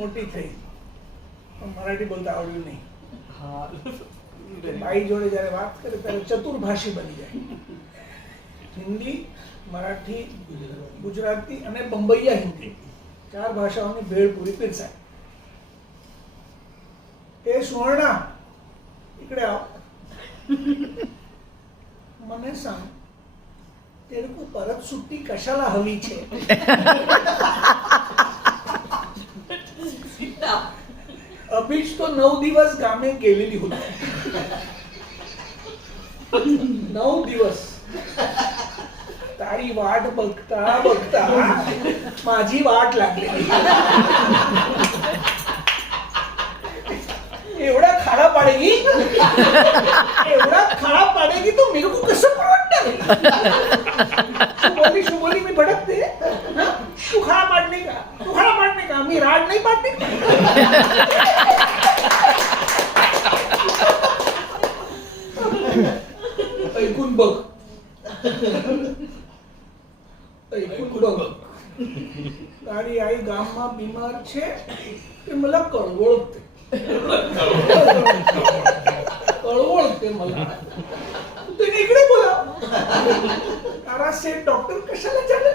મોટી થઈ પણ મરાઠી બોલતા આવડ્યું નહીં. બાઈ જોડે જયારે વાત કરે ત્યારે ચતુર્ભાષી બની જાય. હિન્દી, મરાઠી, ગુજરાતી અને બંબઈયા હિન્દી 4 ભાષાઓની ભેળપૂરી પીરસાય. એ સુવર્ણા इकडे आओ. મને सांग तेरे को परत सुट्टी कशाला हवी छे? अभीच तो 9 दिवस गामे गेलेली होती. 9 दिवस तारी वाट बघता बघता माझी वाट लागलेली. एवढा खाड़ा पाडेगी, एवढा खाड़ा पाडेगी तो मेरे को कसं परवडणार? तू बोली मी भडकते. तू खाड़ा पाडणे का मी राड नाही पाडणे का? ऐकून बघ. તારી આઈ ગામમાં બીમાર છે તે मला कळवळते. कळवळते मला. तुम्ही इकडे बोला. तारा सेठ डॉक्टर कशाला झाले?